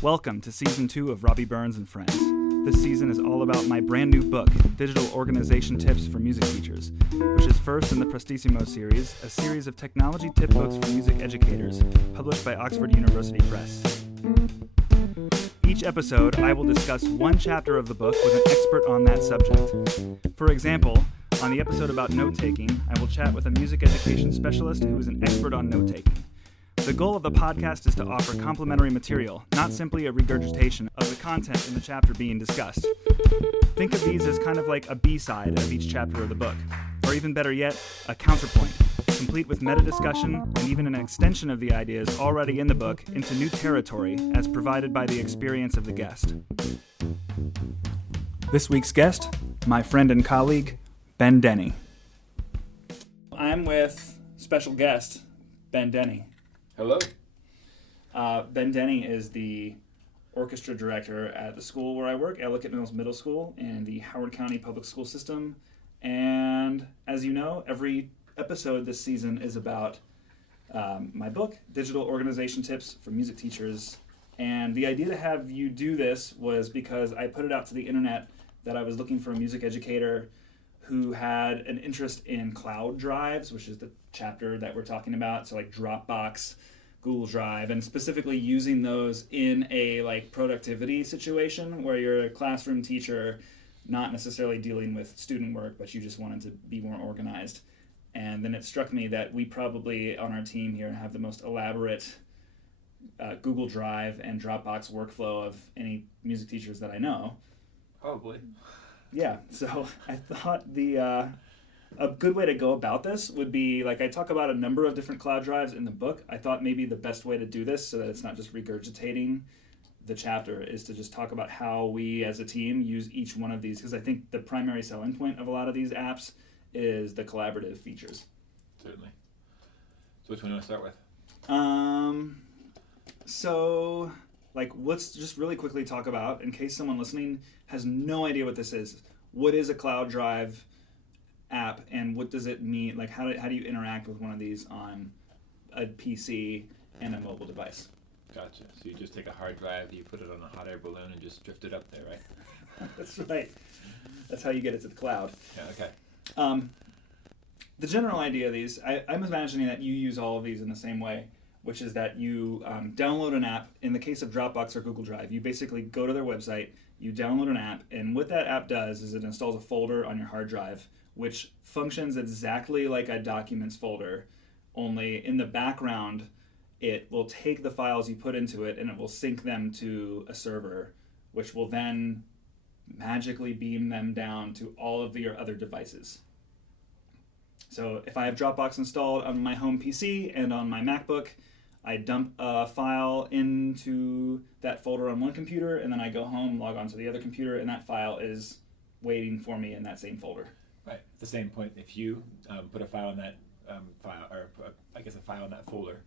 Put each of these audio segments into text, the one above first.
Welcome to Season 2 of Robbie Burns and Friends. This season is all about my brand new book, Digital Organization Tips for Music Teachers, which is first in the Prestissimo series, a series of technology tip books for music educators, published by Oxford University Press. Each episode, I will discuss one chapter of the book with an expert on that subject. For example, on the episode about note-taking, I will chat with a music education specialist who is an expert on note-taking. The goal of the podcast is to offer complementary material, not simply a regurgitation of the content in the chapter being discussed. Think of these as kind of like a B-side of each chapter of the book, or even better yet, a counterpoint, complete with meta-discussion and even an extension of the ideas already in the book into new territory as provided by the experience of the guest. This week's guest, my friend and colleague, Ben Denne. I'm with special guest, Ben Denne. Hello. Ben Denne is the Orchestra Director at the school where I work, Ellicott Mills Middle School, in the Howard County Public School System. And as you know, every episode this season is about my book, Digital Organization Tips for Music Teachers. And the idea to have you do this was because I put it out to the internet that I was looking for a music educator who had an interest in cloud drives, which is the chapter that we're talking about. So like Dropbox, Google Drive, and specifically using those in a like productivity situation where you're a classroom teacher, not necessarily dealing with student work, but you just wanted to be more organized. And then it struck me that we probably on our team here have the most elaborate Google Drive and Dropbox workflow of any music teachers that I know. Probably. Yeah, so I thought a good way to go about this would be, like I talk about a number of different cloud drives in the book. I thought maybe the best way to do this so that it's not just regurgitating the chapter is to just talk about how we as a team use each one of these, because I think the primary selling point of a lot of these apps is the collaborative features. Certainly. So which one do you want to start with? So, like, let's just really quickly talk about, in case someone listening has no idea what this is, what is a cloud drive app and what does it mean? Like, how do you interact with one of these on a PC and a mobile device? Gotcha. So you just take a hard drive, you put it on a hot air balloon and just drift it up there, right? That's right. That's how you get it to the cloud. Yeah, okay. The general idea of these, I'm imagining that you use all of these in the same way, which is that you download an app. In the case of Dropbox or Google Drive, you basically go to their website, you download an app, and what that app does is it installs a folder on your hard drive, which functions exactly like a documents folder, only in the background, it will take the files you put into it and it will sync them to a server, which will then magically beam them down to all of your other devices. So if I have Dropbox installed on my home PC and on my MacBook, I dump a file into that folder on one computer, and then I go home, log on to the other computer, and that file is waiting for me in that same folder. Right. At the same point, if you put a file in that a file in that folder,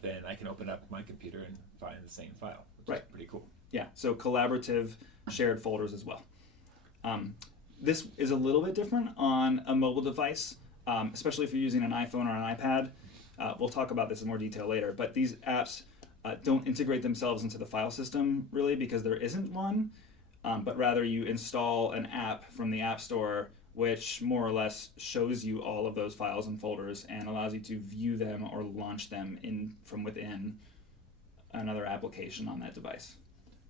then I can open up my computer and find the same file, which is pretty cool. Yeah, so collaborative shared folders as well. This is a little bit different on a mobile device, especially if you're using an iPhone or an iPad. We'll talk about this in more detail later, but these apps don't integrate themselves into the file system really because there isn't one, but rather you install an app from the App Store which more or less shows you all of those files and folders and allows you to view them or launch them from within another application on that device.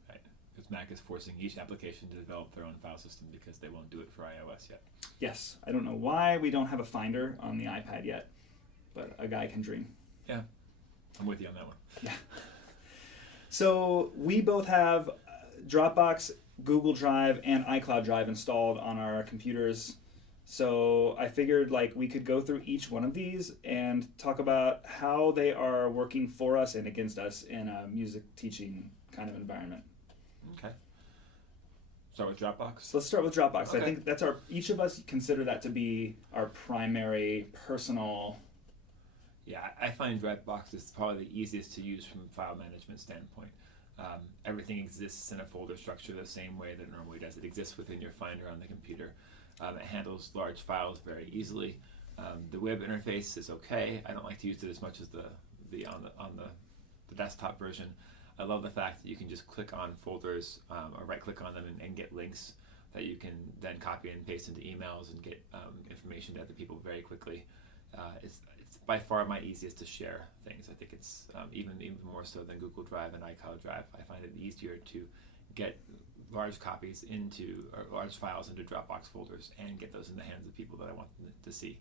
Right, because Mac is forcing each application to develop their own file system because they won't do it for iOS yet. Yes, I don't know why we don't have a Finder on the iPad yet, but a guy can dream. Yeah, I'm with you on that one. Yeah. So we both have Dropbox, Google Drive, and iCloud Drive installed on our computers. So I figured like we could go through each one of these and talk about how they are working for us and against us in a music teaching kind of environment. Okay. Start with Dropbox? So let's start with Dropbox. Okay. I think that's each of us consider that to be our primary personal. Yeah, I find Dropbox is probably the easiest to use from a file management standpoint. Everything exists in a folder structure the same way that it normally does. It exists within your Finder on the computer. It handles large files very easily. The web interface is okay. I don't like to use it as much as the desktop version. I love the fact that you can just click on folders or right-click on them and get links that you can then copy and paste into emails and get information to other people very quickly. It's by far my easiest to share things. I think it's even more so than Google Drive and iCloud Drive. I find it easier to get large copies into, or large files into Dropbox folders and get those in the hands of people that I want them to see.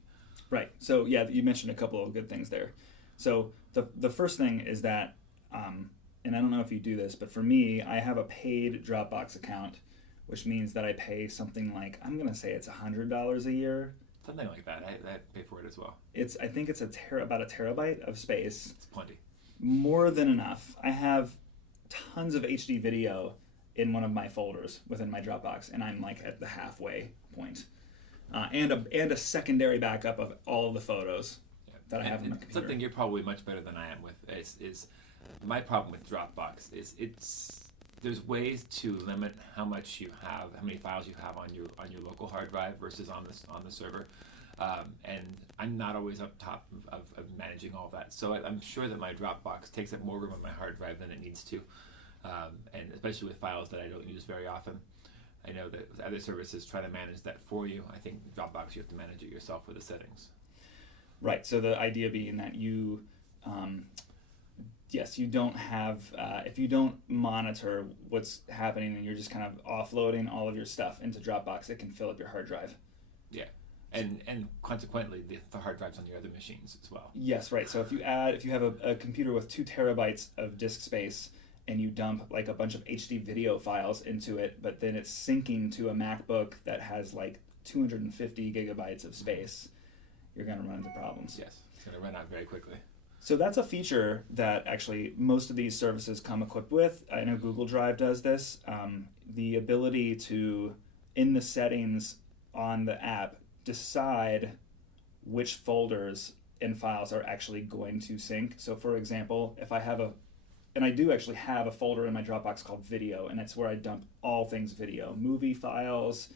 Right. So yeah, you mentioned a couple of good things there. So the first thing is that, and I don't know if you do this, but for me, I have a paid Dropbox account, which means that I pay something like, I'm going to say it's $100 a year. Something like that. I pay for it as well. I think it's about a terabyte of space. It's plenty. More than enough. I have tons of HD video in one of my folders within my Dropbox, and I'm like at the halfway point. And a secondary backup of all of the photos that I have on my computer. Something you're probably much better than I am with is my problem with Dropbox is there's ways to limit how many files you have on your local hard drive versus on the server, and I'm not always up top of managing all that. So I'm sure that my Dropbox takes up more room on my hard drive than it needs to, and especially with files that I don't use very often. I know that other services try to manage that for you. I think Dropbox, you have to manage it yourself with the settings. Right. So the idea being that you, yes, you don't have, if you don't monitor what's happening and you're just kind of offloading all of your stuff into Dropbox, it can fill up your hard drive. Yeah. And consequently, the hard drives on your other machines as well. Yes, right. So if you have a computer with 2 terabytes of disk space, and you dump like a bunch of HD video files into it, but then it's syncing to a MacBook that has like 250 gigabytes of space, you're going to run into problems. Yes, it's going to run out very quickly. So that's a feature that actually most of these services come equipped with. I know Google Drive does this. The ability to, in the settings on the app, decide which folders and files are actually going to sync. So for example, if I have and I do actually have a folder in my Dropbox called Video, and that's where I dump all things video, movie files,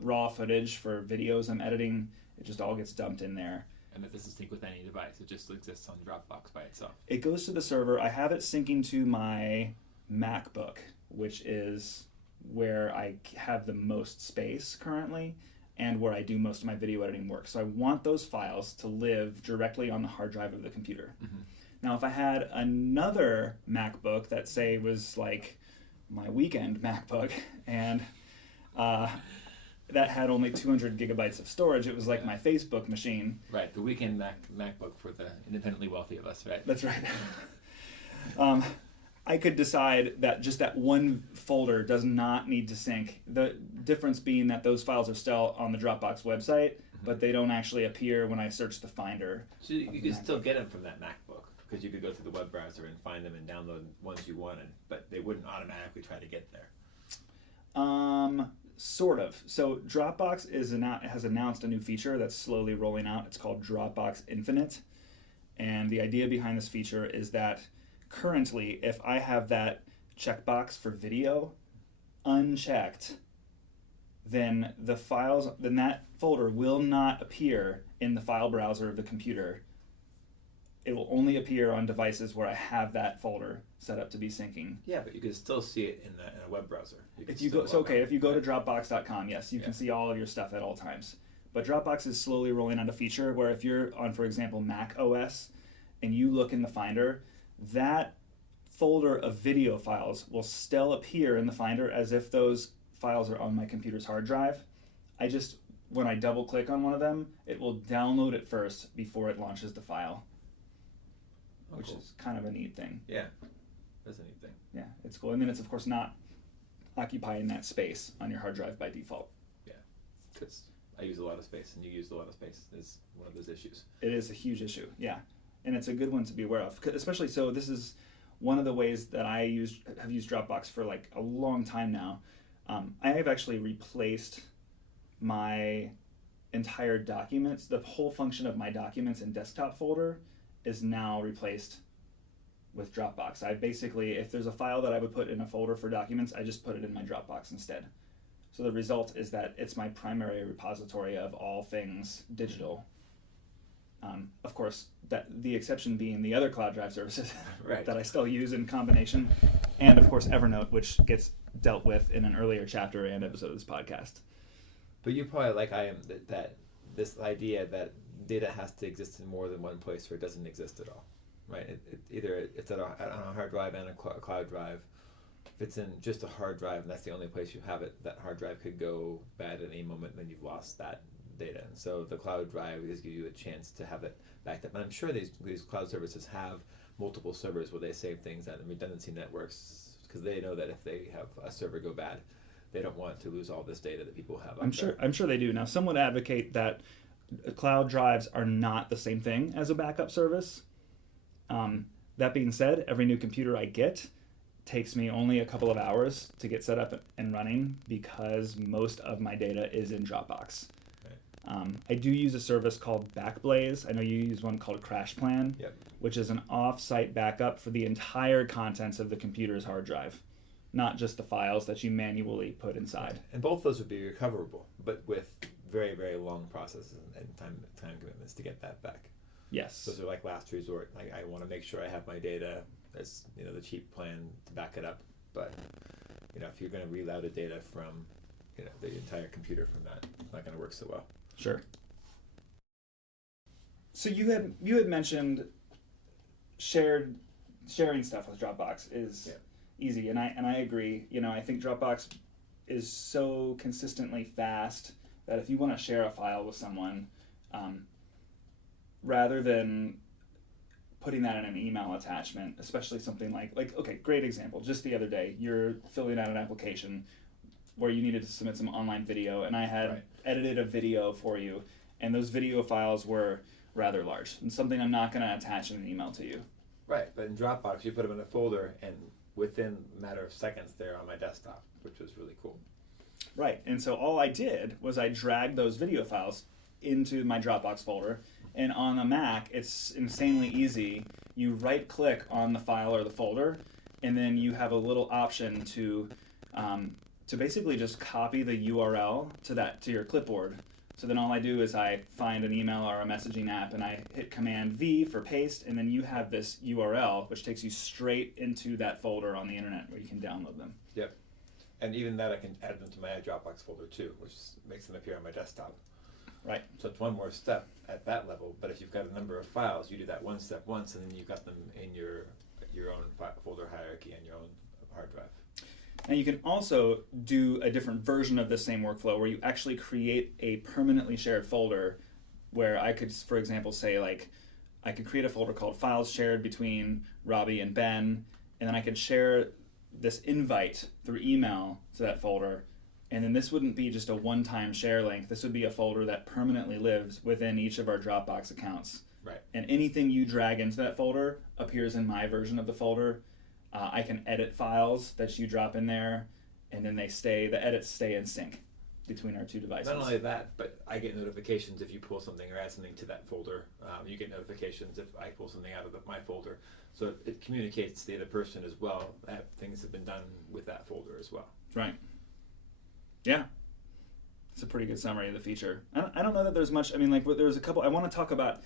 raw footage for videos I'm editing. It just all gets dumped in there. And it doesn't sync with any device. It just exists on Dropbox by itself. It goes to the server. I have it syncing to my MacBook, which is where I have the most space currently and where I do most of my video editing work. So I want those files to live directly on the hard drive of the computer. Mm-hmm. Now, if I had another MacBook that, say, was like my weekend MacBook, and that had only 200 gigabytes of storage, it was like my Facebook machine. Right, the weekend MacBook for the independently wealthy of us, right? That's right. I could decide that just that one folder does not need to sync. The difference being that those files are still on the Dropbox website, but they don't actually appear when I search the Finder. So you can still get them from that MacBook, because you could go through the web browser and find them and download ones you wanted, but they wouldn't automatically try to get there. Sort of. So Dropbox has announced a new feature that's slowly rolling out. It's called Dropbox Infinite. And the idea behind this feature is that currently, if I have that checkbox for video unchecked, then that folder will not appear in the file browser of the computer. It will only appear on devices where I have that folder set up to be syncing. Yeah, but you can still see it in a web browser. If you go to Dropbox.com, yes, you can see all of your stuff at all times. But Dropbox is slowly rolling out a feature where if you're on, for example, Mac OS, and you look in the Finder, that folder of video files will still appear in the Finder as if those files are on my computer's hard drive. When I double click on one of them, it will download it first before it launches the file. Which is kind of a neat thing. Yeah, that's a neat thing. Yeah, it's cool. And then it's, of course, not occupying that space on your hard drive by default. Yeah, because I use a lot of space, and you use a lot of space is one of those issues. It is a huge issue, yeah. And it's a good one to be aware of, especially so this is one of the ways that I have used Dropbox for like a long time now. I have actually replaced my entire documents, the whole function of my documents and desktop folder is now replaced with Dropbox. I basically, if there's a file that I would put in a folder for documents, I just put it in my Dropbox instead. So the result is that it's my primary repository of all things digital. Of course, that the exception being the other cloud drive services Right. that I still use in combination, and of course Evernote, which gets dealt with in an earlier chapter and episode of this podcast. But you probably, like I am, that this idea that data has to exist in more than one place or it doesn't exist at all, right? Either it's on a hard drive and a cloud drive. If it's in just a hard drive and that's the only place you have it, that hard drive could go bad at any moment, and then you've lost that data. And so the cloud drive gives you a chance to have it backed up. And I'm sure these cloud services have multiple servers where they save things at redundancy networks, because they know that if they have a server go bad, they don't want to lose all this data that people have. I'm sure they do. Now, some would advocate that cloud drives are not the same thing as a backup service. That being said, every new computer I get takes me only a couple of hours to get set up and running because most of my data is in Dropbox. I do use a service called Backblaze. I know you use one called CrashPlan, Yep. which is an off-site backup for the entire contents of the computer's hard drive, not just the files that you manually put inside. And both those would be recoverable, but with very, very long processes and time commitments to get that back. Yes. Those are like last resort. Like, I want to make sure I have my data. That's the cheap plan to back it up. But if you're going to reload the data from the entire computer from that, it's not going to work so well. Sure. So you had mentioned sharing stuff with Dropbox is easy, and I agree. I think Dropbox is so consistently fast that if you want to share a file with someone, rather than putting that in an email attachment, especially something like okay, great example. Just the other day, you're filling out an application where you needed to submit some online video, and I had edited a video for you, and those video files were rather large, and something I'm not going to attach in an email to you. Right, but in Dropbox, you put them in a folder, and within a matter of seconds, they're on my desktop, which was really cool. Right, and so all I did was I dragged those video files into my Dropbox folder, and on the Mac, it's insanely easy. You right-click on the file or the folder, and then you have a little option to basically just copy the URL to your clipboard. So then all I do is I find an email or a messaging app, and I hit Command V for paste, and then you have this URL, which takes you straight into that folder on the internet where you can download them. Yep. And even that, I can add them to my Dropbox folder too, which makes them appear on my desktop. Right. So it's one more step at that level, but if you've got a number of files, you do that one step once, and then you've got them in your own folder hierarchy and your own hard drive. And you can also do a different version of this same workflow where you actually create a permanently shared folder where I could, for example, say I could create a folder called Files Shared between Robbie and Ben, and then I could share this invite through email to that folder. And then this wouldn't be just a one-time share link. This would be a folder that permanently lives within each of our Dropbox accounts. Right. And anything you drag into that folder appears in my version of the folder. I can edit files that you drop in there, and then the edits stay in sync between our two devices. Not only that, but I get notifications if you pull something or add something to that folder. You get notifications if I pull something out of my folder. So it communicates to the other person as well that things have been done with that folder as well. Right. Yeah. It's a pretty good summary of the feature. I don't know that there's much. I mean, there's a couple. I want to talk about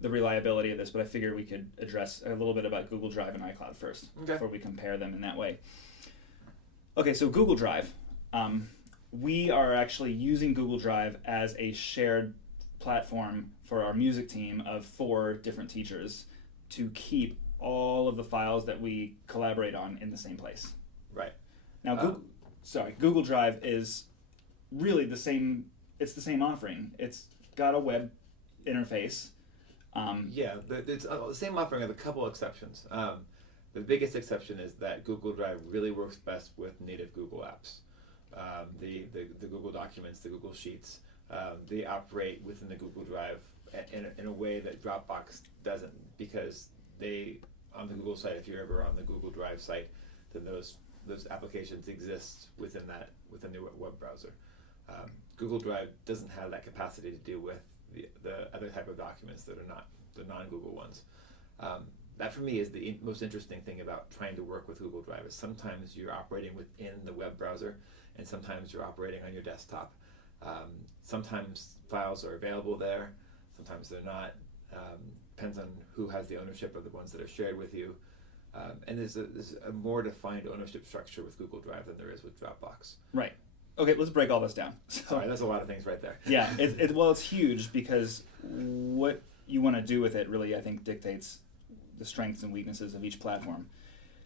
the reliability of this, but I figured we could address a little bit about Google Drive and iCloud first before we compare them in that way. Okay, so Google Drive. We are actually using Google Drive as a shared platform for our music team of 4 different teachers to keep all of the files that we collaborate on in the same place. Right. Now, Google Drive is really the same. It's the same offering. It's got a web interface. It's the same offering with a couple exceptions. The biggest exception is that Google Drive really works best with native Google apps. The Google Documents, the Google Sheets, they operate within the Google Drive in a way that Dropbox doesn't, because they, on the Google site, if you're ever on the Google Drive site, then those applications exist within the web browser. Google Drive doesn't have that capacity to deal with the other type of documents that are not the non-Google ones. That for me is the most interesting thing about trying to work with Google Drive, is sometimes you're operating within the web browser and sometimes you're operating on your desktop. Sometimes files are available there, Sometimes they're not. Depends on who has the ownership of the ones that are shared with you. And there's a more defined ownership structure with Google Drive than there is with Dropbox. Right. Okay, let's break all this down. Sorry, that's a lot of things right there. Yeah, it's huge because what you want to do with it really, I think, dictates the strengths and weaknesses of each platform.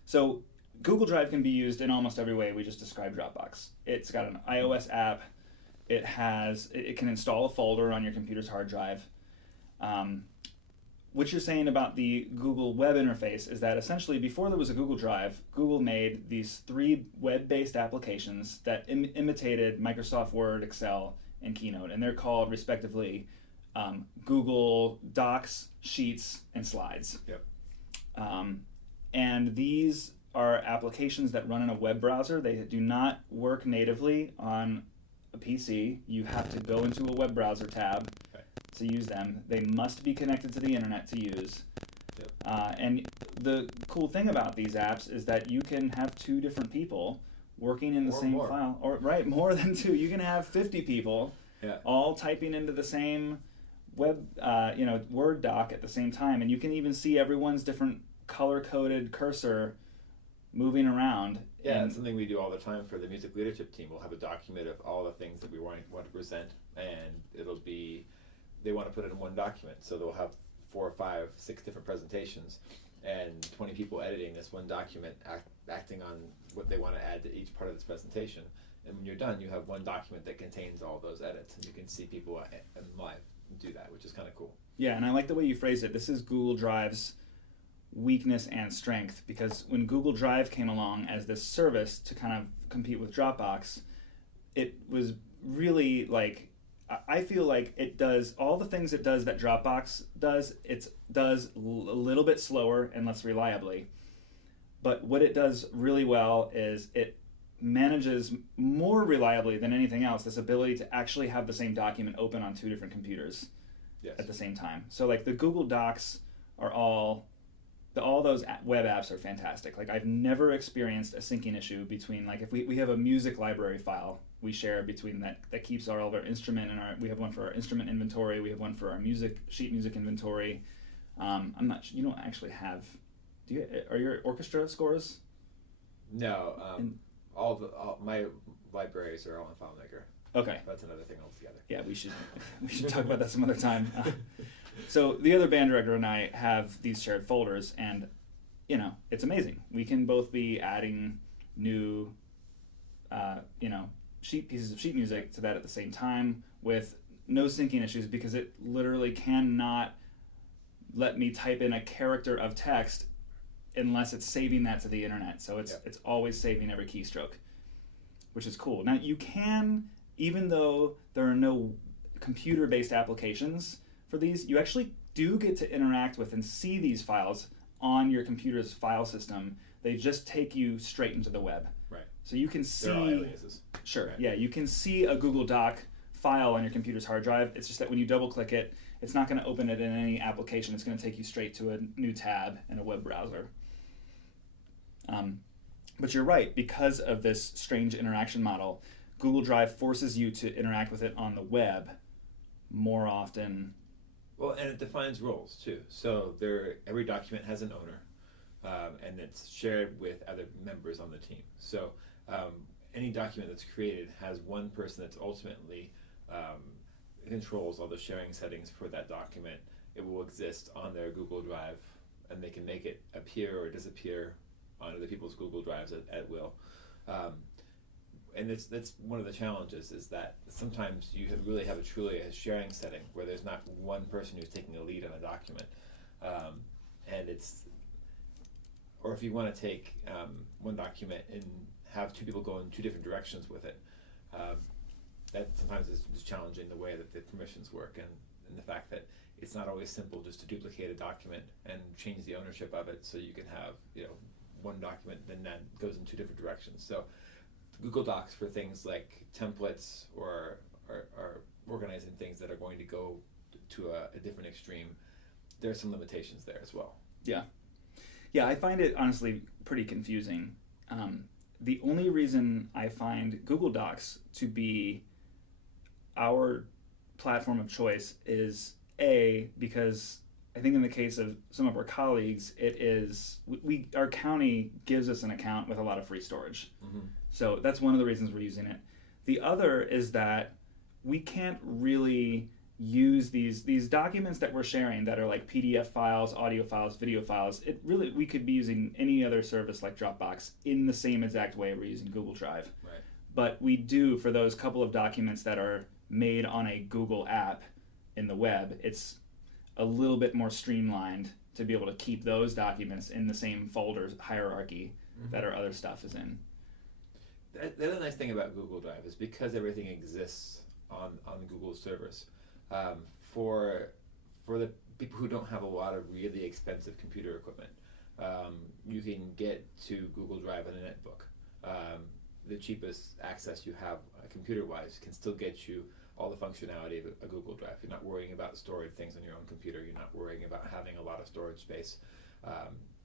So Google Drive can be used in almost every way we just described Dropbox. It's got an iOS app. It can install a folder on your computer's hard drive. What you're saying about the Google web interface is that essentially before there was a Google Drive, Google made these 3 web-based applications that imitated Microsoft Word, Excel, and Keynote, and they're called respectively Google Docs, Sheets, and Slides. Yep. And these are applications that run in a web browser. They do not work natively on a PC. You have to go into a web browser tab to use them. They must be connected to the internet to use. Yep. And the cool thing about these apps is that you can have 2 different people working in the same file. Or right, more than 2. You can have 50 people all typing into the same web, Word doc at the same time, and you can even see everyone's different color-coded cursor moving around. Yeah, it's something we do all the time for the music leadership team. We'll have a document of all the things that we want to present, and it'll be, they want to put it in one document, so they'll have 4, 5, 6 different presentations, and 20 people editing this one document, acting on what they want to add to each part of this presentation. And when you're done, you have one document that contains all those edits, and you can see people live do that, which is kind of cool. Yeah, and I like the way you phrase it. This is Google Drive's weakness and strength, because when Google Drive came along as this service to kind of compete with Dropbox, it was really like, I feel like it does all the things it does that Dropbox does. It does a little bit slower and less reliably, but what it does really well is it manages more reliably than anything else this ability to actually have the same document open on 2 different computers at the same time. So like the Google Docs are all those web apps are fantastic. Like I've never experienced a syncing issue between, like, if we have a music library file we share between that keeps all of our instrument, and we have one for our instrument inventory, we have one for our sheet music inventory. I'm not sure, you don't actually have, are your orchestra scores? No, all my libraries are all in FileMaker. Okay. That's another thing altogether. Yeah, we should talk about that some other time. So the other band director and I have these shared folders, and it's amazing. We can both be adding new pieces of sheet music to that at the same time with no syncing issues, because it literally cannot let me type in a character of text unless it's saving that to the internet. So it's always saving every keystroke, which is cool. Now you can, even though there are no computer-based applications for these, you actually do get to interact with and see these files on your computer's file system. They just take you straight into the web. Right. So you can see. They're all aliases. Sure. Right. Yeah, you can see a Google Doc file on your computer's hard drive. It's just that when you double-click it, it's not going to open it in any application. It's going to take you straight to a new tab in a web browser. But you're right, because of this strange interaction model, Google Drive forces you to interact with it on the web more often. Well, and it defines roles too. So every document has an owner, and it's shared with other members on the team. So any document that's created has one person that's ultimately controls all the sharing settings for that document. It will exist on their Google Drive, and they can make it appear or disappear on other people's Google Drives at will. And that's one of the challenges, is that sometimes you really have a sharing setting where there's not one person who's taking a lead on a document. Or if you want to take one document and have 2 people go in 2 different directions with it, that sometimes is challenging, the way that the permissions work, and the fact that it's not always simple just to duplicate a document and change the ownership of it, so you can have one document then that goes in 2 different directions. So Google Docs for things like templates or organizing things that are going to go to a different extreme, there are some limitations there as well. Yeah, I find it honestly pretty confusing. The only reason I find Google Docs to be our platform of choice is, Because I think in the case of some of our colleagues, it is our county gives us an account with a lot of free storage. Mm-hmm. So that's one of the reasons we're using it. The other is that we can't really use these documents that we're sharing that are like PDF files, audio files, video files. We could be using any other service like Dropbox in the same exact way we're using Google Drive. Right. But we do, for those couple of documents that are made on a Google app in the web, it's a little bit more streamlined to be able to keep those documents in the same folder hierarchy that our other stuff is in. The other nice thing about Google Drive is because everything exists on Google servers. For the people who don't have a lot of really expensive computer equipment, you can get to Google Drive in a netbook. The cheapest access you have computer-wise can still get you all the functionality of a Google Drive. You're not worrying about storing things on your own computer. You're not worrying about having a lot of storage space.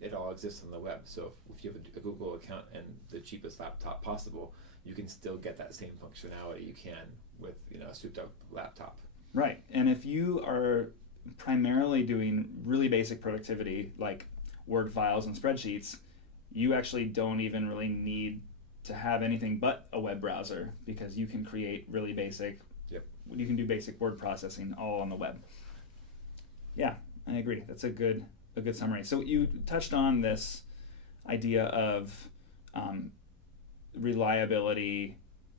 It all exists on the web. So if you have a Google account and the cheapest laptop possible, you can still get that same functionality you can with a souped-up laptop. Right, and if you are primarily doing really basic productivity like Word files and spreadsheets, you actually don't even really need to have anything but a web browser, because you can create really basic, you can do basic word processing all on the web. Yeah, I agree. That's a good summary. So you touched on this idea of reliability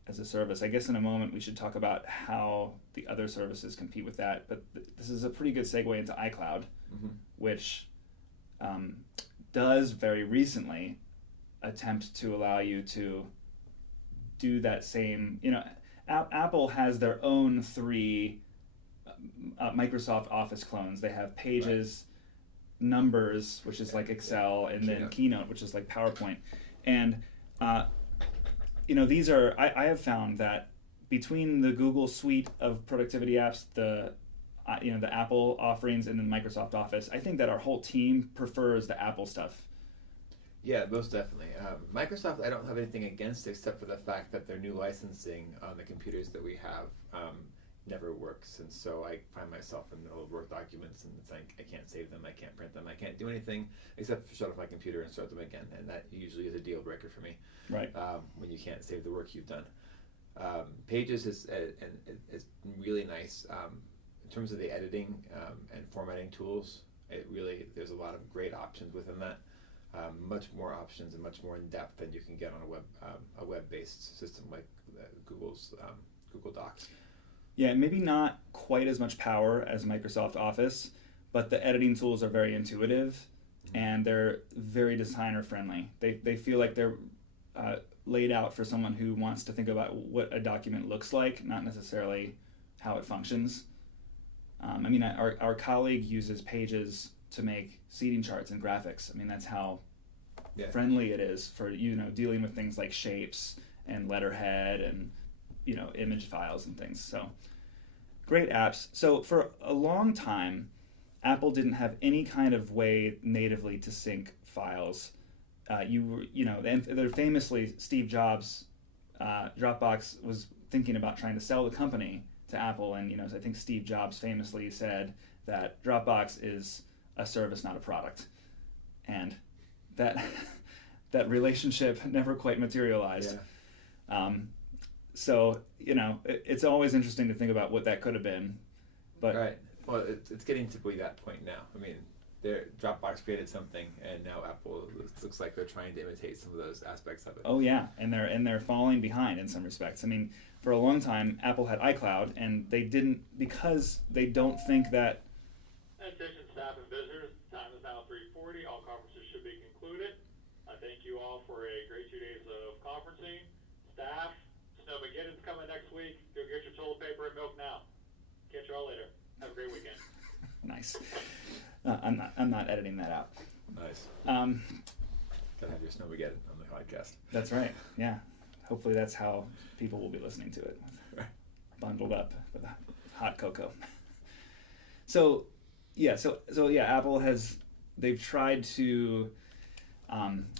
as a service. I guess in a moment we should talk about how the other services compete with that, but this is a pretty good segue into iCloud, which does very recently attempt to allow you to do that same, Apple has their own 3 Microsoft Office clones. They have Pages, Numbers, which is like Excel, and then Keynote, which is like PowerPoint. And these are, I have found that between the Google suite of productivity apps, the Apple offerings, and then Microsoft Office, I think that our whole team prefers the Apple stuff. Yeah, most definitely. Microsoft, I don't have anything against, except for the fact that their new licensing on the computers that we have never works. And so I find myself in the middle of Word documents, and it's like I can't save them, I can't print them, I can't do anything except shut off my computer and start them again. And that usually is a deal breaker for me. Right. When you can't save the work you've done. Pages is really nice in terms of the editing and formatting tools. There's a lot of great options within that. Much more options and much more in depth than you can get on a web-based system like Google's Google Docs. Yeah, maybe not quite as much power as Microsoft Office, but the editing tools are very intuitive and they're very designer friendly. They feel like they're laid out for someone who wants to think about what a document looks like, not necessarily how it functions. Our colleague uses Pages to make seating charts and graphics. That's how friendly it is for dealing with things like shapes and letterhead and image files and things. So great apps. So for a long time, Apple didn't have any kind of way natively to sync files. They're famously, Steve Jobs, Dropbox was thinking about trying to sell the company to Apple, and I think Steve Jobs famously said that Dropbox is a service, not a product, and that relationship never quite materialized. Yeah. So it's always interesting to think about what that could have been, but right. Well, it's getting to be that point now. Dropbox created something, and now Apple looks like they're trying to imitate some of those aspects of it. Oh yeah, and they're falling behind in some respects. For a long time, Apple had iCloud, and they didn't, because they don't think that. Attention staff and visitors, time is now 3:40. All conferences should be concluded. I thank you all for a great 2 days of conferencing. Staff, Snowmageddon's coming next week. Go get your toilet paper and milk now. Catch you all later. Have a great weekend. Nice. I'm not editing that out. Nice. Gotta have your Snowmageddon on the podcast. That's right. Yeah. Hopefully that's how people will be listening to it, bundled up with a hot cocoa. So Apple they've tried to,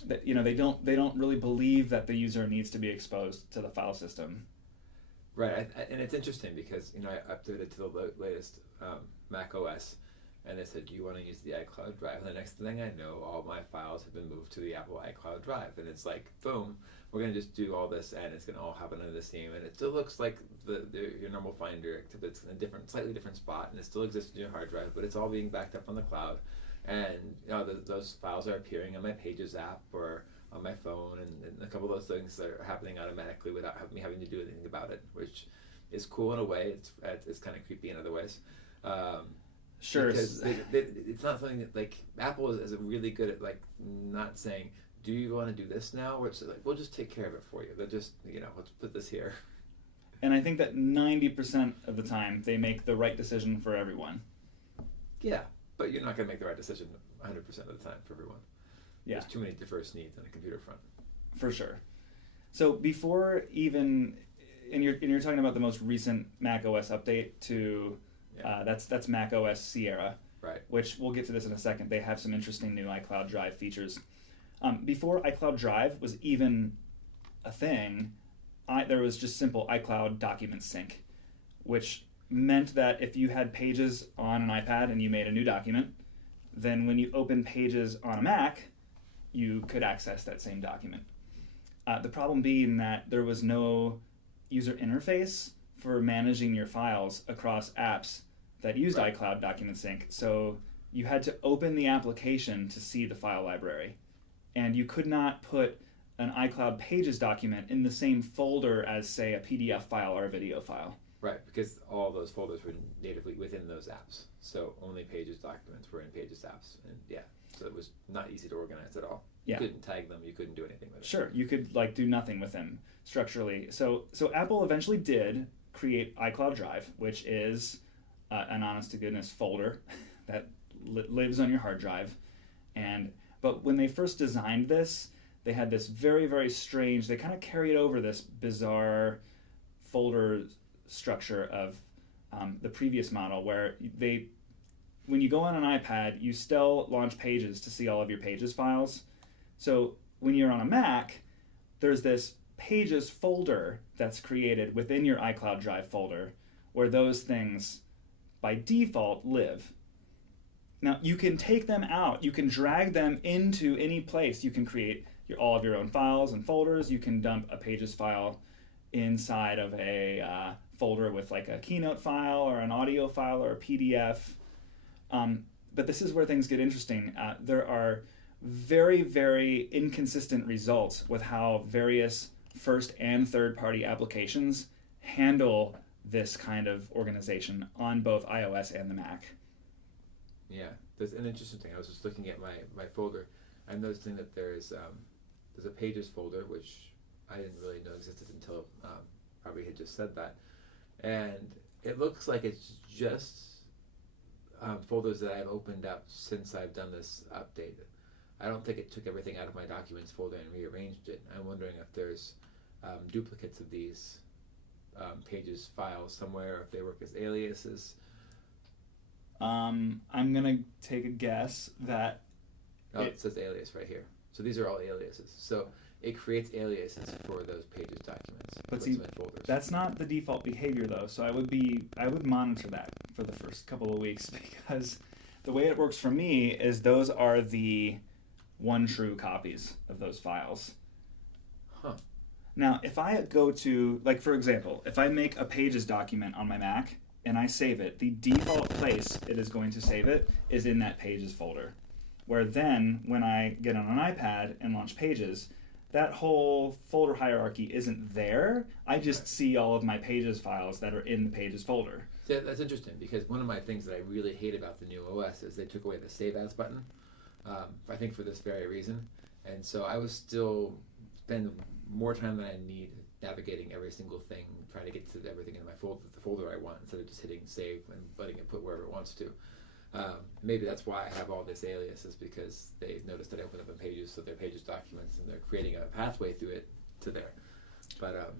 they don't really believe that the user needs to be exposed to the file system. Right, and it's interesting because I updated to the latest Mac OS, and they said, do you want to use the iCloud Drive? And the next thing I know, all my files have been moved to the Apple iCloud Drive, and it's like, boom, we're going to just do all this, and it's going to all happen under the same, and it still looks like your normal Finder, except it's in a slightly different spot, and it still exists in your hard drive, but it's all being backed up on the cloud, and those files are appearing on my Pages app or on my phone, and a couple of those things are happening automatically without me having to do anything about it, which is cool in a way. It's kind of creepy in other ways. Sure. Because it's not something that, like, Apple is really good at, like, not saying, do you want to do this now? Or it's like, we'll just take care of it for you. They're just, let's put this here. And I think that 90% of the time they make the right decision for everyone. Yeah, but you're not going to make the right decision 100% of the time for everyone. Yeah. There's too many diverse needs on a computer front. For sure. So before even, and you're talking about the most recent Mac OS update to, that's Mac OS Sierra, right? Which we'll get to this in a second. They have some interesting new iCloud Drive features. Before iCloud Drive was even a thing, there was just simple iCloud document sync, which meant that if you had Pages on an iPad and you made a new document, then when you open Pages on a Mac, you could access that same document. The problem being that there was no user interface for managing your files across apps that used iCloud document sync. So you had to open the application to see the file library. And you could not put an iCloud Pages document in the same folder as, say, a PDF file or a video file. Right, because all those folders were natively within those apps. So only Pages documents were in Pages apps. And so it was not easy to organize at all. You couldn't tag them, you couldn't do anything with it. Sure, you could do nothing with them structurally. So Apple eventually did create iCloud Drive, which is an honest-to-goodness folder that lives on your hard drive. But when they first designed this, they had this very, very strange, they kind of carried over this bizarre folder structure of the previous model where when you go on an iPad, you still launch Pages to see all of your Pages files. So when you're on a Mac, there's this Pages folder that's created within your iCloud Drive folder where those things by default live. Now, you can take them out. You can drag them into any place. You can create all of your own files and folders. You can dump a Pages file inside of a folder with like a Keynote file or an audio file or a PDF. But this is where things get interesting. There are very, very inconsistent results with how various first and third-party applications handle this kind of organization on both iOS and the Mac. Yeah, there's an interesting thing. I was just looking at my folder. I'm noticing that there's a Pages folder, which I didn't really know existed until Robbie had just said that. And it looks like it's just folders that I've opened up since I've done this update. I don't think it took everything out of my documents folder and rearranged it. I'm wondering if there's duplicates of these Pages files somewhere, if they work as aliases. I'm going to take a guess that... it says alias right here. So these are all aliases. So it creates aliases for those Pages documents. But see, that's not the default behavior though. So I would monitor that for the first couple of weeks because the way it works for me is those are the one true copies of those files. Huh. Now, if I go to, like for example, if I make a Pages document on my Mac and I save it, the default place it is going to save it is in that Pages folder. Where then, when I get on an iPad and launch Pages, that whole folder hierarchy isn't there. I just see all of my Pages files that are in the Pages folder. Yeah, that's interesting because one of my things that I really hate about the new OS is they took away the Save As button. I think for this very reason. And so I was still spend more time than I need navigating every single thing, trying to get to everything in my folder I want instead of just hitting save and letting it put wherever it wants to. Maybe that's why I have all this aliases because they noticed that I open up in Pages, so they're Pages documents, and they're creating a pathway through it to there. But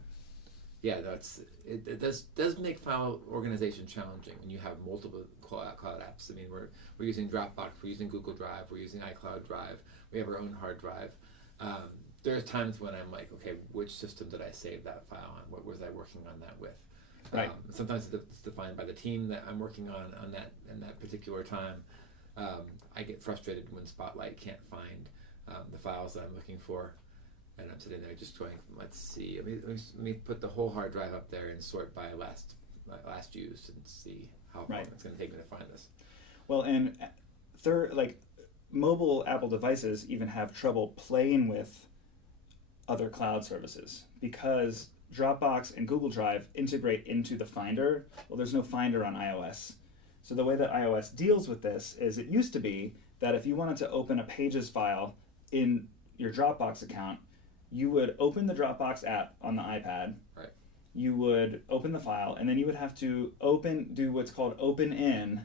it does make file organization challenging when you have multiple cloud apps. I mean, we're using Dropbox, we're using Google Drive, we're using iCloud Drive, we have our own hard drive. There's times when I'm like, okay, which system did I save that file on? What was I working on that with? Sometimes it's defined by the team that I'm working on that particular time. I get frustrated when Spotlight can't find the files that I'm looking for, and I'm sitting there just going, let's see, let me put the whole hard drive up there and sort by last used and see how long it's going to take me to find this. Well, and mobile Apple devices even have trouble playing with other cloud services because Dropbox and Google Drive integrate into the Finder. Well, there's no Finder on iOS. So the way that iOS deals with this is it used to be that if you wanted to open a Pages file in your Dropbox account, you would open the Dropbox app on the iPad. Right. You would open the file, and then you would have to do what's called open in,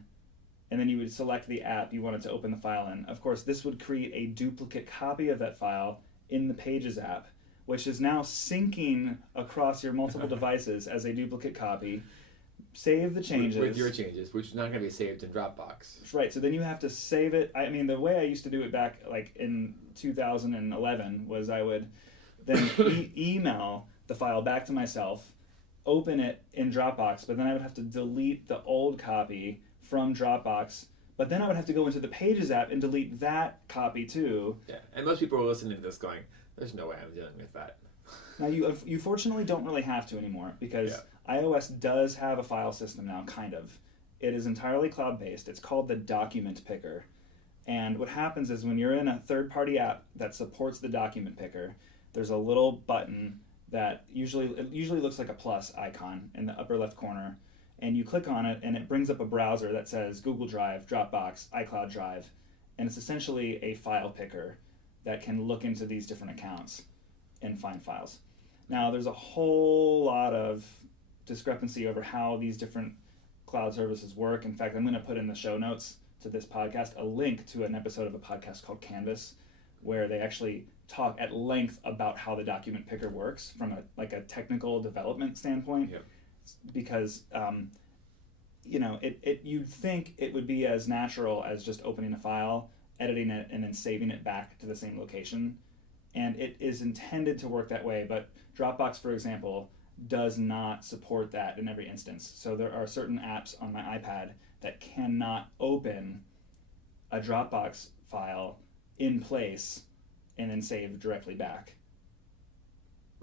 and then you would select the app you wanted to open the file in. Of course, this would create a duplicate copy of that file in the Pages app, which is now syncing across your multiple devices as a duplicate copy. Save the changes. With your changes, which is not going to be saved in Dropbox. Right, so then you have to save it. I mean, the way I used to do it back in 2011 was I would then email the file back to myself, open it in Dropbox, but then I would have to delete the old copy from Dropbox, but then I would have to go into the Pages app and delete that copy too. Yeah, and most people are listening to this going, there's no way I'm dealing with that. Now, you fortunately don't really have to anymore because iOS does have a file system now, kind of. It is entirely cloud-based. It's called the Document Picker. And what happens is when you're in a third-party app that supports the Document Picker, there's a little button that usually looks like a plus icon in the upper left corner, and you click on it, and it brings up a browser that says Google Drive, Dropbox, iCloud Drive, and it's essentially a file picker that can look into these different accounts and find files. Now, there's a whole lot of discrepancy over how these different cloud services work. In fact, I'm going to put in the show notes to this podcast a link to an episode of a podcast called Canvas, where they actually talk at length about how the document picker works from a technical development standpoint. Yep. Because you'd think it would be as natural as just opening a file, editing it, and then saving it back to the same location. And it is intended to work that way, but Dropbox, for example, does not support that in every instance. So there are certain apps on my iPad that cannot open a Dropbox file in place and then save directly back.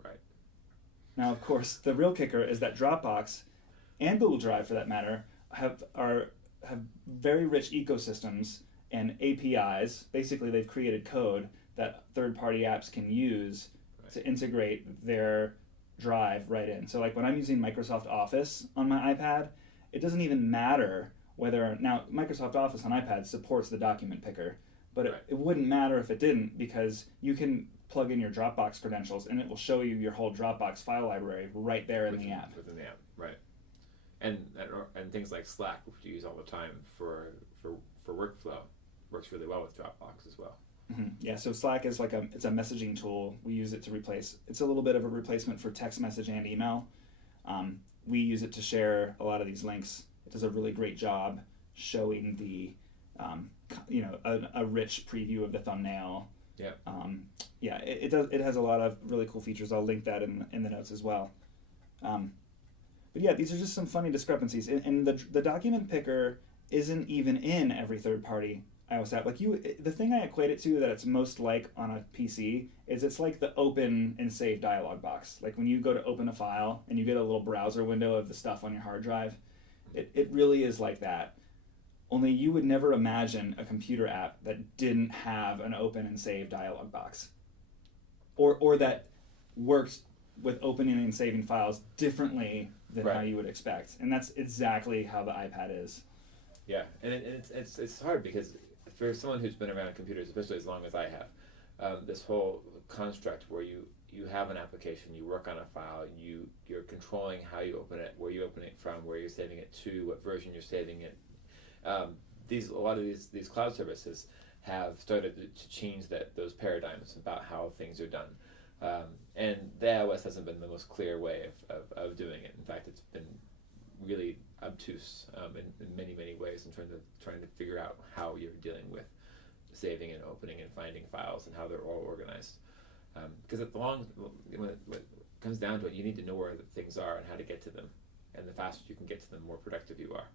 Right. Now, of course, the real kicker is that Dropbox and Google Drive, for that matter, have very rich ecosystems and APIs. Basically, they've created code that third-party apps can use to integrate their drive right in. So like when I'm using Microsoft Office on my iPad, it doesn't even matter now Microsoft Office on iPad supports the document picker, but it wouldn't matter if it didn't, because you can plug in your Dropbox credentials and it will show you your whole Dropbox file library right there in the app. Within the app, right. And things like Slack, which you use all the time for workflow, works really well with Dropbox as well. Mm-hmm. Yeah, so Slack is it's a messaging tool. We use it to it's a little bit of a replacement for text message and email. We use it to share a lot of these links. It does a really great job showing the, a rich preview of the thumbnail. Yeah. It does. It has a lot of really cool features. I'll link that in the notes as well. But yeah, these are just some funny discrepancies. And the document picker isn't even in every third-party iOS app. The thing I equate it to that it's most like on a PC is it's like the open and save dialog box. Like when you go to open a file and you get a little browser window of the stuff on your hard drive, it really is like that. Only you would never imagine a computer app that didn't have an open and save dialog box. Or that works with opening and saving files differently than how you would expect. And that's exactly how the iPad is. Yeah, and it's hard because for someone who's been around computers, especially as long as I have, this whole construct where you have an application, you work on a file, you're controlling how you open it, where you open it from, where you're saving it to, what version you're saving it. A lot of these cloud services have started to change those paradigms about how things are done. And the iOS hasn't been the most clear way of doing it. In fact, it's been really obtuse in many, many ways in terms of trying to figure out how you're dealing with saving and opening and finding files and how they're all organized. Because when it comes down to it, you need to know where the things are and how to get to them. and the faster you can get to them, the more productive you are.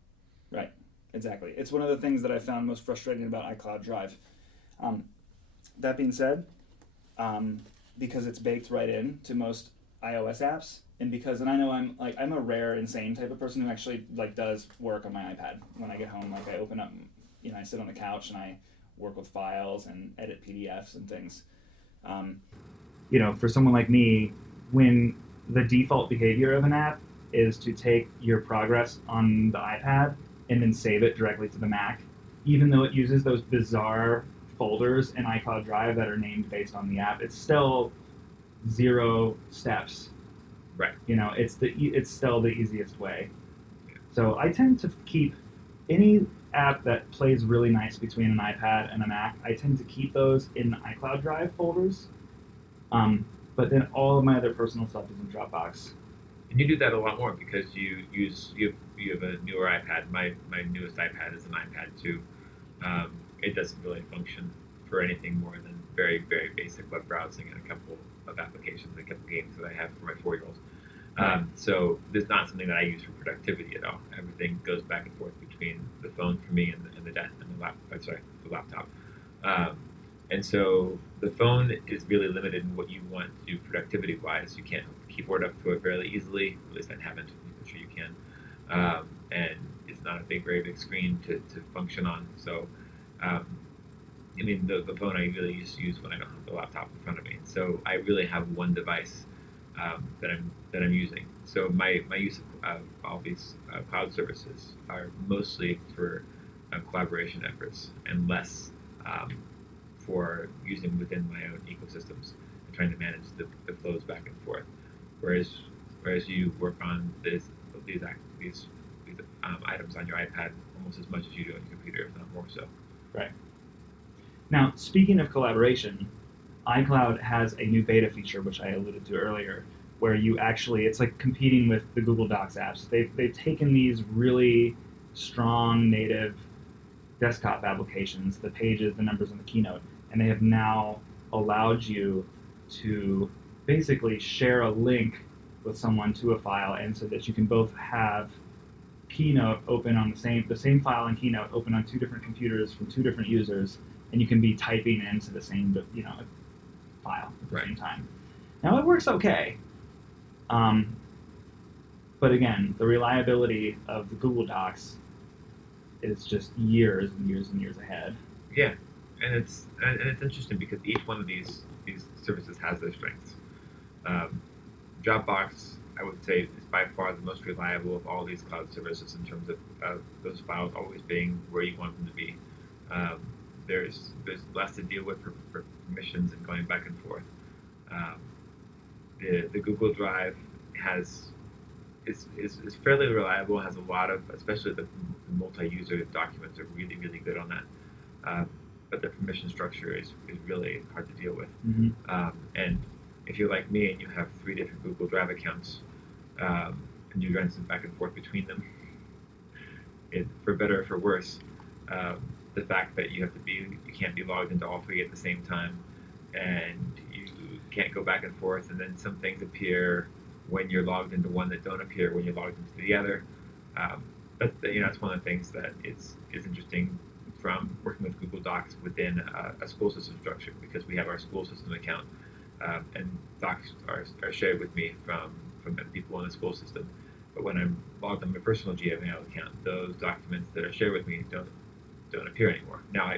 Right, exactly. It's one of the things that I found most frustrating about iCloud Drive. That being said, because it's baked right in to most iOS apps, and I know I'm a rare insane type of person who actually does work on my iPad. When I get home, I open up, I sit on the couch and I work with files and edit PDFs and things. For someone like me, when the default behavior of an app is to take your progress on the iPad and then save it directly to the Mac, even though it uses those bizarre folders in iCloud Drive that are named based on the app, it's still 0 steps. Right. It's still the easiest way. So I tend to keep any app that plays really nice between an iPad and a Mac. I tend to keep those in the iCloud Drive folders. But then all of my other personal stuff is in Dropbox. And you do that a lot more because you have a newer iPad. My newest iPad is an iPad 2. It doesn't really function for anything more than very, very basic web browsing and a couple of applications, a couple games that I have for my 4-year-old. So there's not something that I use for productivity at all. Everything goes back and forth between the phone for me and the laptop. And so the phone is really limited in what you want to do productivity-wise. You can't hook the keyboard up to it fairly easily. At least I haven't. I'm sure you can. And it's not a very big screen to function on. So, the phone I really just use when I don't have the laptop in front of me. So I really have one device that I'm using. So my use of all these cloud services are mostly for collaboration efforts and less for using within my own ecosystems and trying to manage the flows back and forth. Whereas you work on these items on your iPad almost as much as you do on your computer, if not more so. Right. Now, speaking of collaboration, iCloud has a new beta feature, which I alluded to earlier, where it's like competing with the Google Docs apps. They've taken these really strong native desktop applications, the pages, the numbers, and the keynote, and they have now allowed you to basically share a link with someone to a file, and so that you can both have Keynote open on the same file in Keynote open on 2 different computers from 2 different users, and you can be typing into the same file at the same time. Now it works okay, but again, the reliability of the Google Docs is just years and years and years ahead. Yeah, and it's interesting because each one of these services has their strengths. Dropbox, I would say, is by far the most reliable of all these cloud services in terms of those files always being where you want them to be. There's less to deal with for permissions and going back and forth. The Google Drive is fairly reliable. Has a lot of, especially the multi-user documents are really, really good on that. But the permission structure is really hard to deal with. Mm-hmm. And if you're like me and you have 3 different Google Drive accounts, and you run some back and forth between them, for better or for worse, the fact that you can't be logged into all 3 at the same time, and you can't go back and forth, and then some things appear when you're logged into one that don't appear when you're logged into the other. But it's one of the things that is interesting from working with Google Docs within a school system structure, because we have our school system account, and docs are shared with me from people in the school system. But when I'm logged on my personal Gmail account, those documents that are shared with me don't appear anymore. Now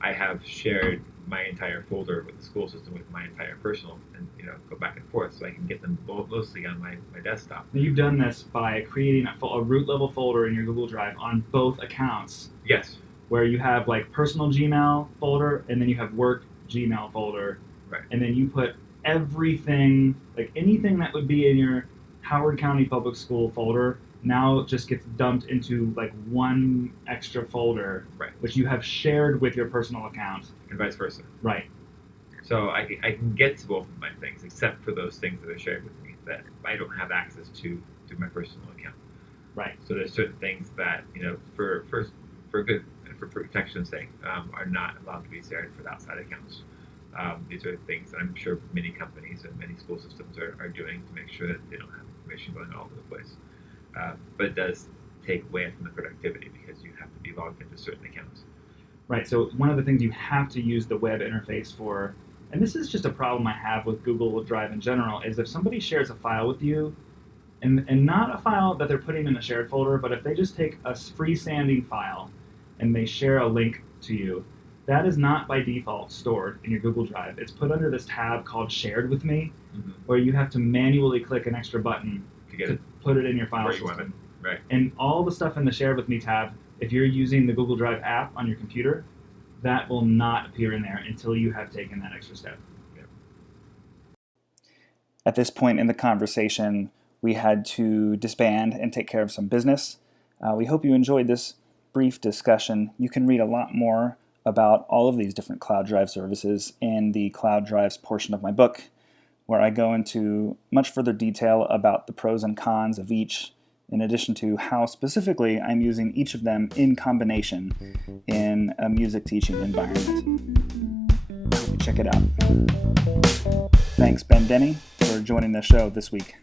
I have shared my entire folder with the school system with my entire personal, and go back and forth, so I can get them mostly on my desktop. Now you've done this by creating a root level folder in your Google Drive on both accounts. Yes. Where you have personal Gmail folder, and then you have work Gmail folder. Right. And then you put everything, anything that would be in your Howard County Public School folder, now just gets dumped into one extra folder, right, which you have shared with your personal account. And vice versa. Right. So I can get to both of my things, except for those things that are shared with me that I don't have access to my personal account. Right. So there's certain things that, for good and for protection's sake, are not allowed to be shared for the outside accounts. These are things that I'm sure many companies and many school systems are doing to make sure that they don't have information going all over the place. but it does take away from the productivity because you have to be logged into certain accounts. Right, so one of the things you have to use the web interface for, and this is just a problem I have with Google Drive in general, is if somebody shares a file with you, and not a file that they're putting in a shared folder, but if they just take a freestanding file and they share a link to you, that is not by default stored in your Google Drive. It's put under this tab called Shared With Me, where you have to manually click an extra button to put it in your file system. Right. And all the stuff in the Shared With Me tab, if you're using the Google Drive app on your computer, that will not appear in there until you have taken that extra step. Yeah. At this point in the conversation, we had to disband and take care of some business. We hope you enjoyed this brief discussion. You can read a lot more about all of these different Cloud Drive services in the Cloud Drives portion of my book, where I go into much further detail about the pros and cons of each, in addition to how specifically I'm using each of them in combination in a music teaching environment. Check it out. Thanks, Ben Denne, for joining the show this week.